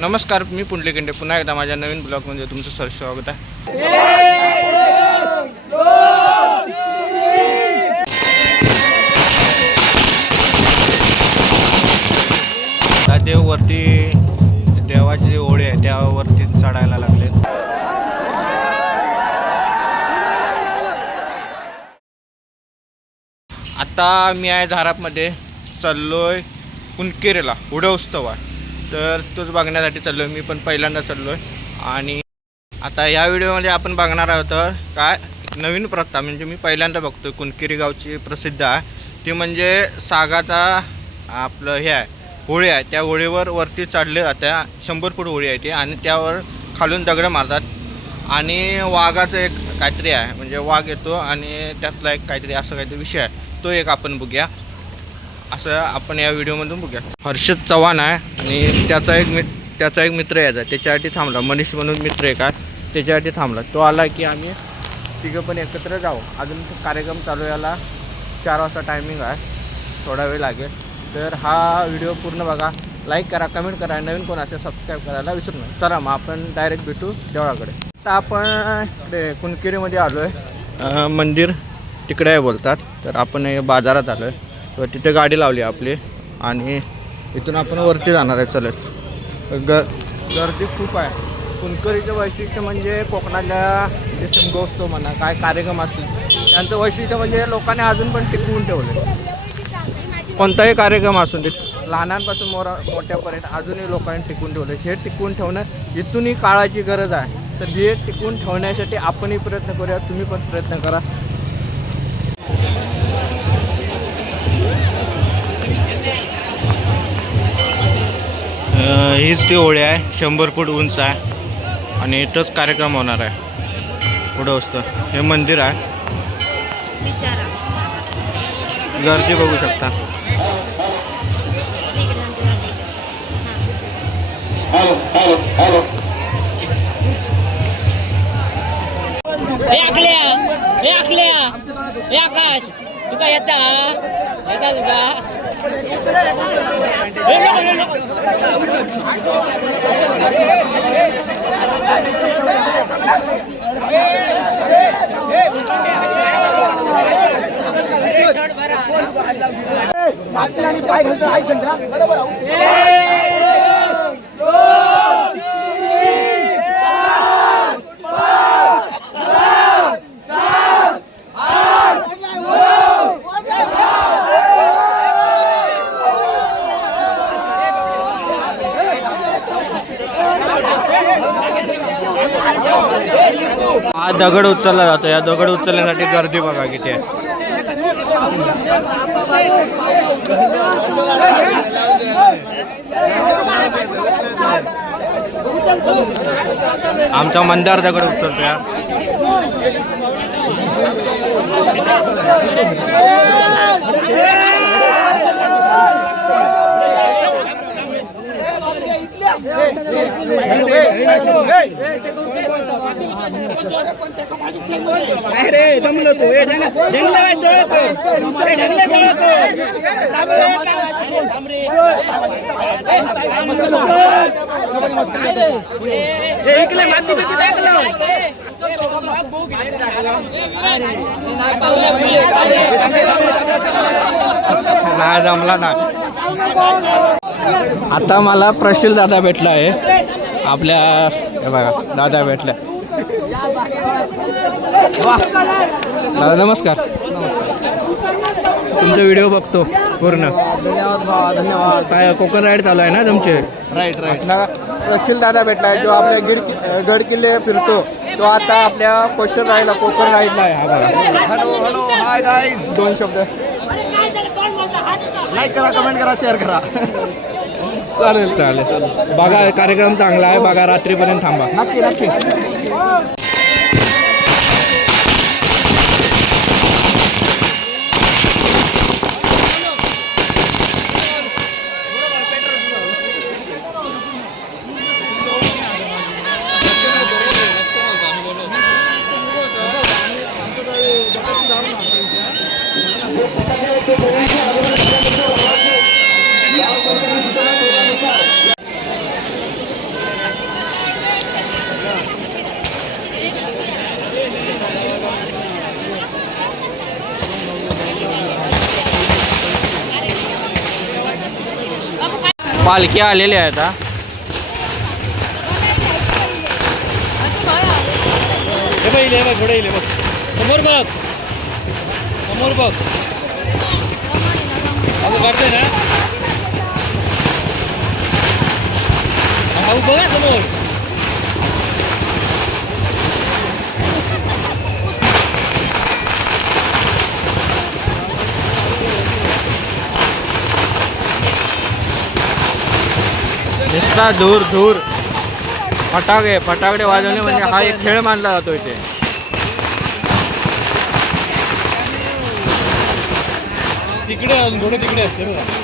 नमस्कार, मी पुंडलिक पुन्हा एकदा माझ्या नवीन ब्लॉगमध्ये तुमचं सहर्ष स्वागत आहे. आता देव वरती देवाची जी ओळी आहे त्यावरती चढायला लागले. आता मी आहे झारापमध्ये चाललोय कुणकेरीला उडवस्तव आहे, तर तोच बघण्यासाठी चाललो आहे. मी पण पहिल्यांदा चाललो आहे आणि आता या व्हिडिओमध्ये आपण बघणार आहोत तर काय नवीन प्रथा म्हणजे मी पहिल्यांदा बघतो. कुणकेरी गावची प्रसिद्ध आहे ती म्हणजे सागाचा आपलं हे आहे होळी आहे. त्या होळीवर वरती चढले जाते. 100 फूट होळी आहे ती आणि त्यावर खालून दगड मारतात आणि वाघाचं एक काहीतरी आहे म्हणजे वाघ येतो आणि त्यातला एक काहीतरी असं काहीतरी विषय आहे, तो एक आपण बघूया. असं आपण या व्हिडिओमधून बघूया. हर्षद चव्हाण आहे आणि त्याचा एक मित्र यायचा, त्याच्यासाठी थांबला. मनीष म्हणून मित्र आहे का त्याच्यासाठी थांबला. तो आला की आम्ही तिघं पण एकत्र जाऊ. अजून कार्यक्रम चालू याला 4 वाजता टायमिंग आहे, थोडा वेळ लागेल. तर हा व्हिडिओ पूर्ण बघा, लाईक करा, कमेंट करा, नवीन कोण असेल सबस्क्राईब करायला विसरू नका. चला मग आपण डायरेक्ट भेटू देवळाकडे. तर आपण इकडे कुणकेरीमध्ये आलो आहे. मंदिर तिकडे आहे बोलतात, तर आपण बाजारात आलो आहे. तर तिथे गाडी लावली आपली आणि इथून आपण वरती जाणार आहे. चलत गर्दी खूप आहे. कुणकेरीचं वैशिष्ट्य म्हणजे कोकणातल्या जे शिमगोत्सव म्हणा काय कार्यक्रम असतील त्यांचं वैशिष्ट्य म्हणजे लोकांनी अजून पण टिकवून ठेवले. कोणताही कार्यक्रम असून लहानांपासून मोठ्यापर्यंत अजूनही लोकांनी टिकवून ठेवले. हे टिकवून ठेवणं इथूनही काळाची गरज आहे. तर हे टिकवून ठेवण्यासाठी आपणही प्रयत्न करूया, तुम्ही पण प्रयत्न करा. हीच ती होळी आहे, 100 फूट उंच आहे आणि इथंच कार्यक्रम होणार आहे. पुढं असतं हे मंदिर आहे. गर्दी बघू शकता. आकाश तुका येता तुका हा दगड उचलला जातो. या दगड उचलण्यासाठी गर्दी बघा किती आहे. आमचा मंदार दगड उचलतो या. नाही जमला ना. आता मला प्रशील दादा भेटला आहे. आपल्या हे बघा दादा भेटल्या. दादा नमस्कार. तुमचा व्हिडिओ बघतो पूर्ण. धन्यवाद धन्यवाद. काय कोकण राईड चालू आहे ना तुमचे? Right right. प्रशील दादा भेटला आहे जो आपल्या गड किल्ले फिरतो. तो आता आपल्या पोस्टर राईडला कोकण राईडला आहे. हा बघा. Hello hello hi guys. 2 शब्द लाईक करा, कमेंट करा, शेअर करा. चालेल चालेल. बघा कार्यक्रम चांगला आहे, बघा रात्रीपर्यंत थांबा. नक्की नक्की. पालखी आलेली आहे आता. हे बघ इले बघ पुढे इले बघ समोर बघ समोर बघ अगं काढते ना अगं बघा समोर नुसता दूर दूर फटाकडे वाजवणे म्हणजे हा एक खेळ मानला जातो इथे. तिकडे घोडे तिकडे असते बघा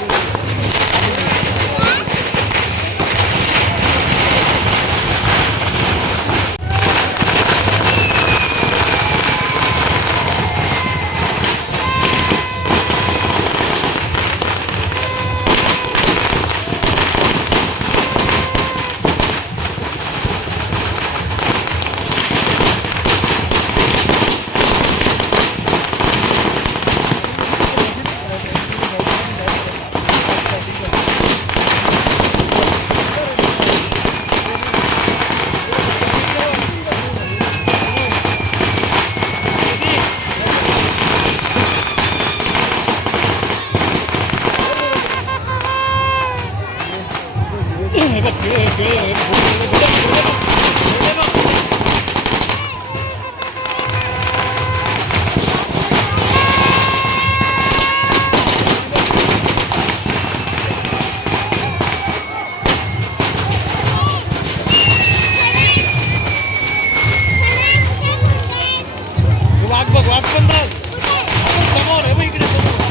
वाट बघ वाट पण बघ समोर हे बघ इकडे समोर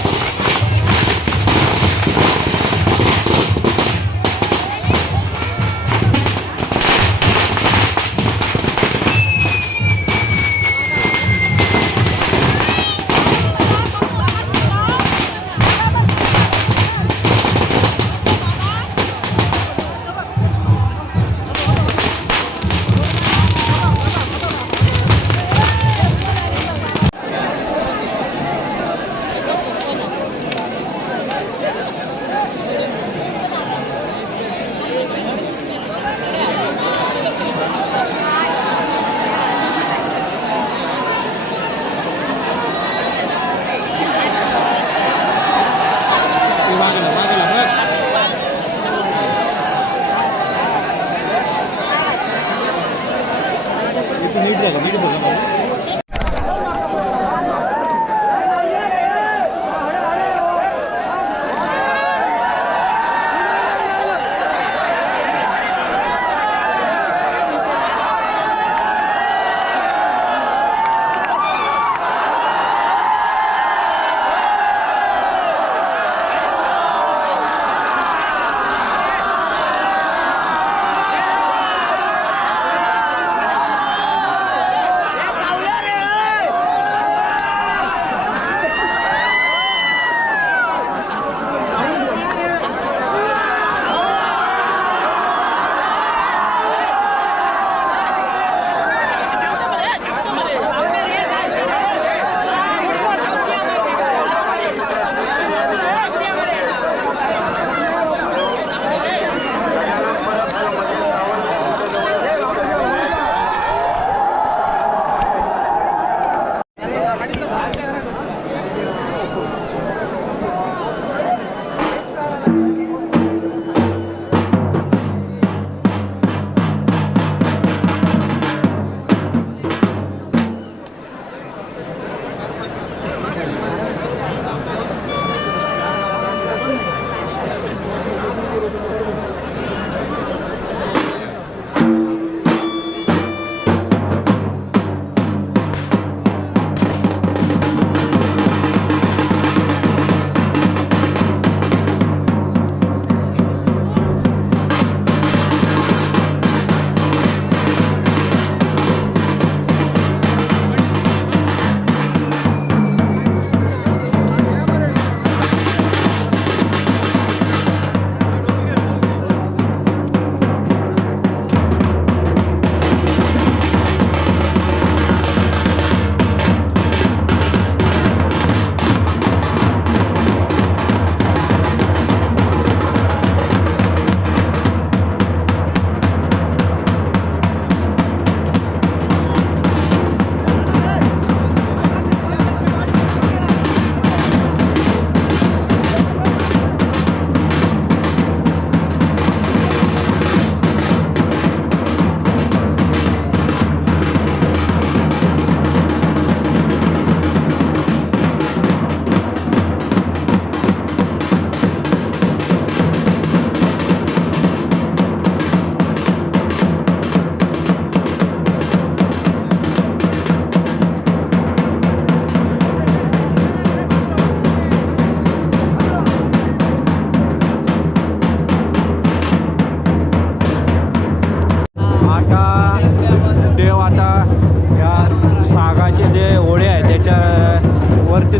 नीट बघा नीट बघा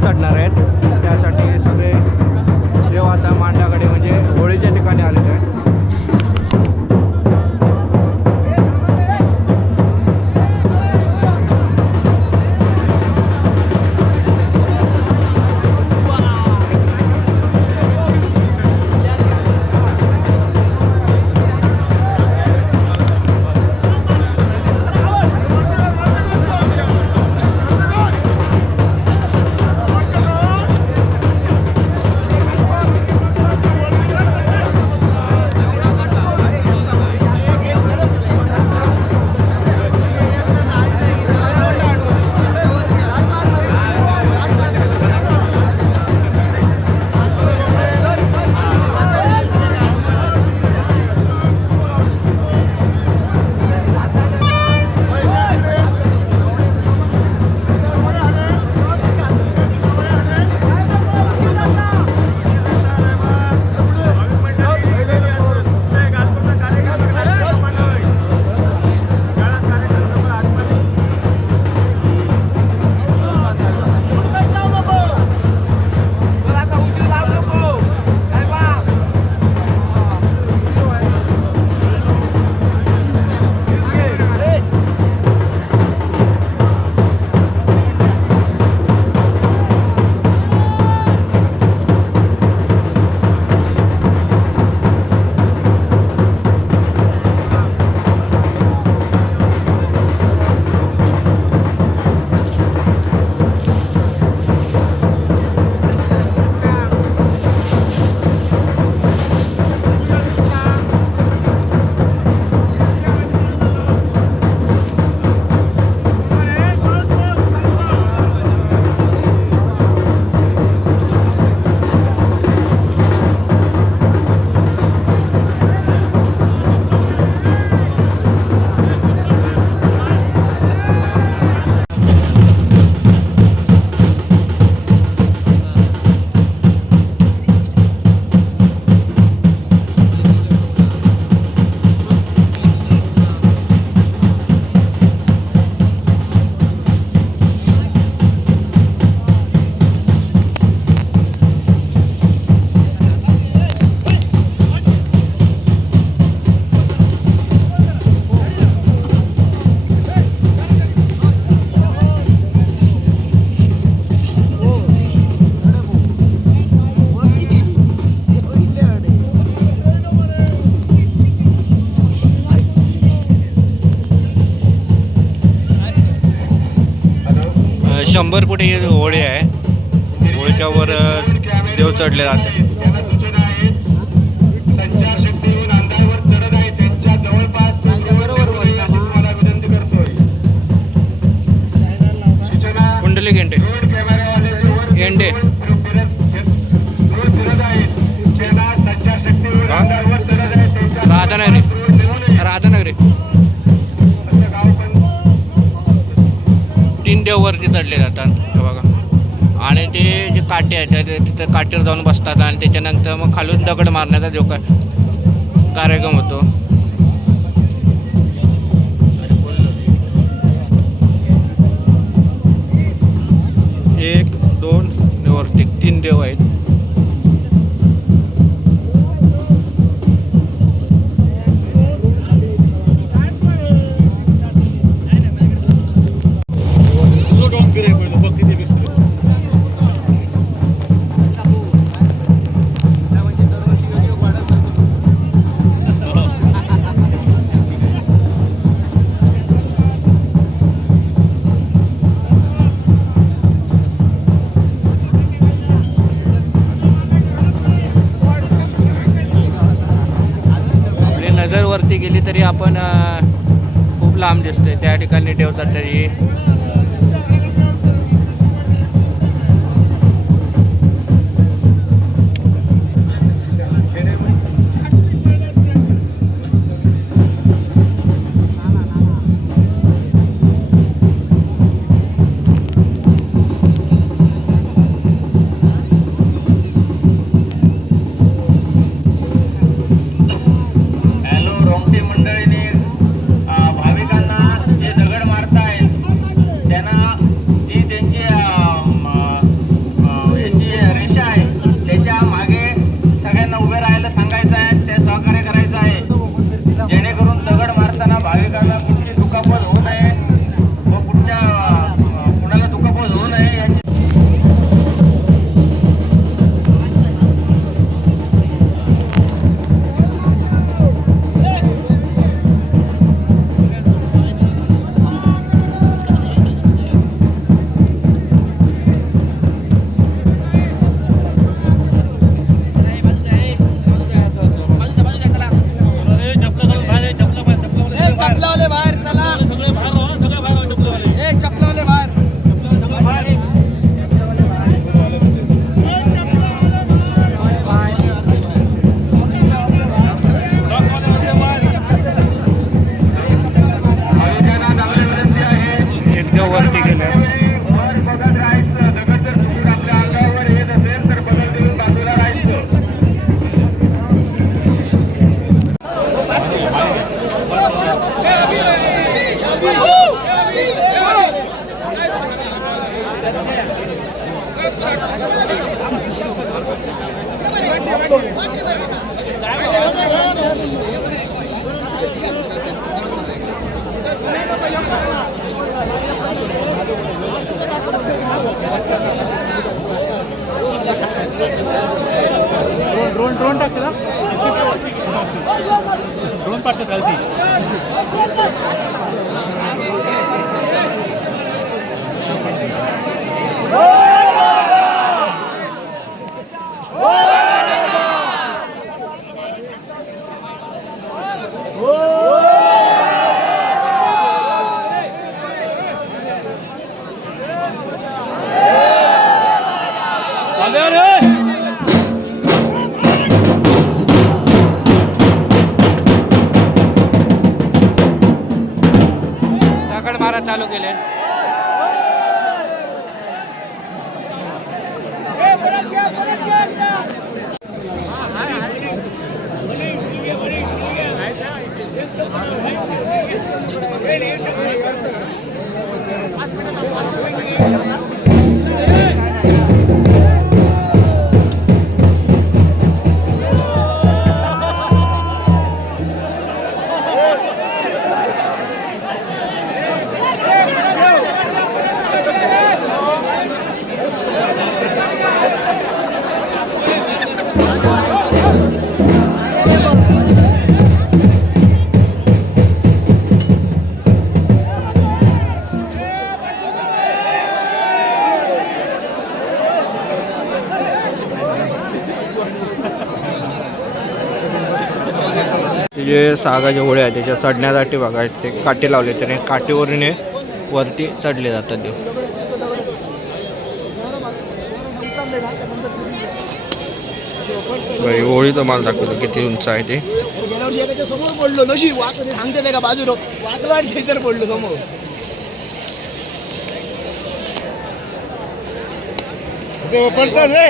चढणार आहेत. त्यासाठी सगळे देव आता मांडाकडे म्हणजे होळीच्या ठिकाणी आलेले आहेत. शंभर फुटी होळी आहे. होळीच्या वर देव चढले जाते. कुंडली गेंडे गेंडे राधानगरी राधानगरी 3 देव वरती चढले जातात हे बघा. आणि ते जे काटे आहेत तिथे काठीवर जाऊन बसतात आणि त्याच्यानंतर मग खालून दगड मारण्याचा जो कार्यक्रम होतो. एक दोन वरती 3 देव आहेत. नजर वरती गेली तरी आपण खूप लांब दिसतोय. त्या ठिकाणी ठेवतात तरी मंडळीने भाविकांना जे दगड मारतायत ड्रोन टाकशील ना ड्रोन पाठशात घालती दगड मारा चालू केले. जे सागाचे होळे आहेत त्याच्या चढण्यासाठी बघा ते काठी लावले त्याने काठीवरून हे वरती चढले जातात ते. बघा, ही होळीचा माल दाखवतो किती उंच आहे ते. समोर पडलो नशी सांगते का बाजूला वाकला खेचर पडलो समोर. पडतात रे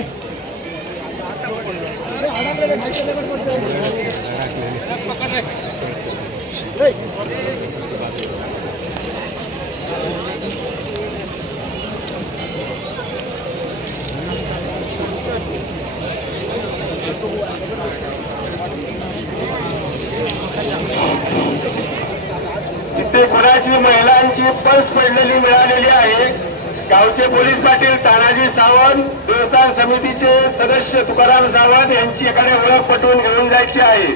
इथे बऱ्याच महिलांची पल्स पडलेली मिळालेली आहे. गावचे पोलीस पाटील तानाजी सावंत, देवस्थान समितीचे सदस्य तुकाराम सावंत यांची एखाद्या ओळख पटवून घेऊन जायची आहे.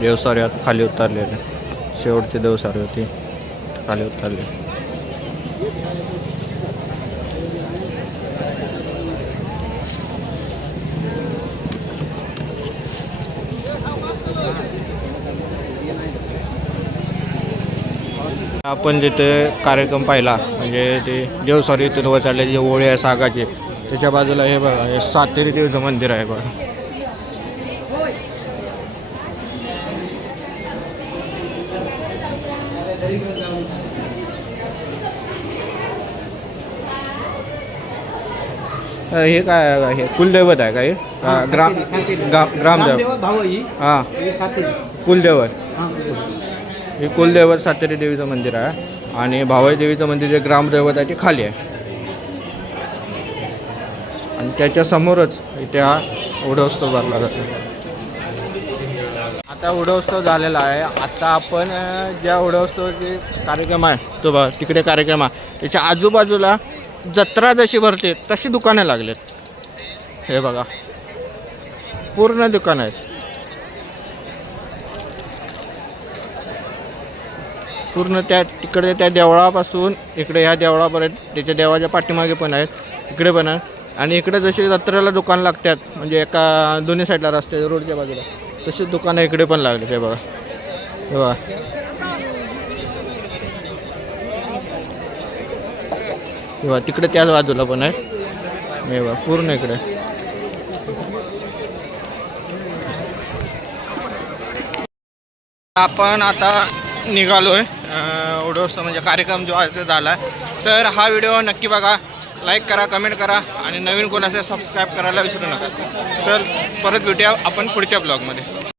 देवसारे आता खाली उतरलेले, शेवटचे देवसारे होते खाली उतरले. आपण जिथे कार्यक्रम पाहिला म्हणजे ते देवसारी इथून वर चालले जे ओळे आहे सागाचे त्याच्या बाजूला हे बघा हे सातेरी देवीचं मंदिर आहे बघा. हे काय आहे? हे कुलदैवत आहे का हे ग्रामदेव हां कुलदैवत. हे कुलदैवत सातेरी देवीचं मंदिर आहे आणि भावाई देवीचं मंदिर जे ग्रामदैवत आहे ते खाली आहे आणि त्याच्या समोरच इथे हा उडवस्तव भरला जातो. आता उडवस्तव झालेला आहे. आता आपण ज्या उडवस्तवचे कार्यक्रम आहे तो बघा तिकडे कार्यक्रम आहे त्याच्या आजूबाजूला जत्रा जशी भरते तशी दुकानं लागलेत. हे बघा पूर्ण दुकानं आहेत. पूर्ण त्या तिकडे त्या देवळापासून इकडे ह्या देवळापर्यंत त्याच्या देवाच्या पाठीमागे पण आहेत इकडे पण आहे आणि इकडे जशी जत्रेला दुकान लागतात म्हणजे एका दोन्ही साईडला रस्ते रोडच्या बाजूला तशीच दुकानं इकडे पण लागले. हे बघा हे बघा हे बघा तिकडे त्याच बाजूला पण आहे. हे बघा पूर्ण इकडे आपण आता निघालोय. उडवस्तव म्हणजे कार्यक्रम जो आहे झाला आहे. तर हा व्हिडिओ नक्की बघा, लाईक करा, कमेंट करा आणि नवीन कोण असेल सबस्क्राईब करायला विसरू नका. तर परत भेटूया आपण पुढच्या ब्लॉगमध्ये.